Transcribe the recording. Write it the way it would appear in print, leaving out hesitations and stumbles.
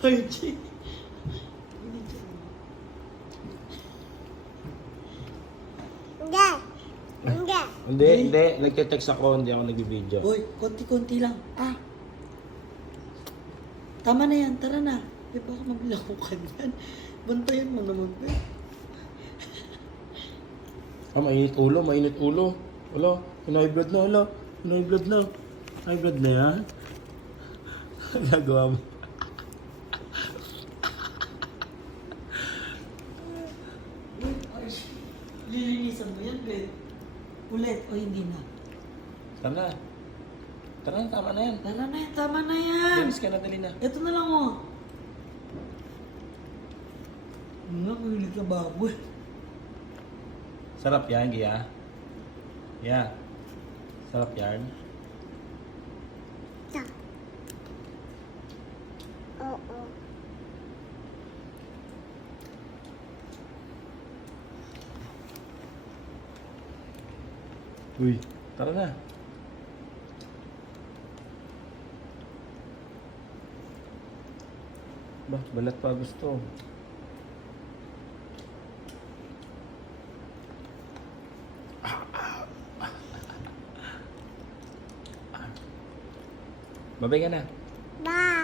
RJ. Hindi. Nagte-text ako, hindi ako nag-video. Uy, konti-konti lang. Ah. Tama na yan, tara na. Eh, baka maglako ka yan. Bantayan mo naman, be. Mainit ulo. Wala, high blood na, wala. High blood na. High blood na yan. Gagawa mo. Uy, RJ. Lilinisan mo yan, be. Ulit, o hindi na. Tama na. Tama na yan. Tara na yan, tama na yan. Bilis ka na, dali na. Ito na lang, oh. Ano, kulit na baboy. Sarap yan, Gia. Yeah. Sarap yan. Oo. Uy, tara na. Balat pa gusto. Babay ka na. Bye.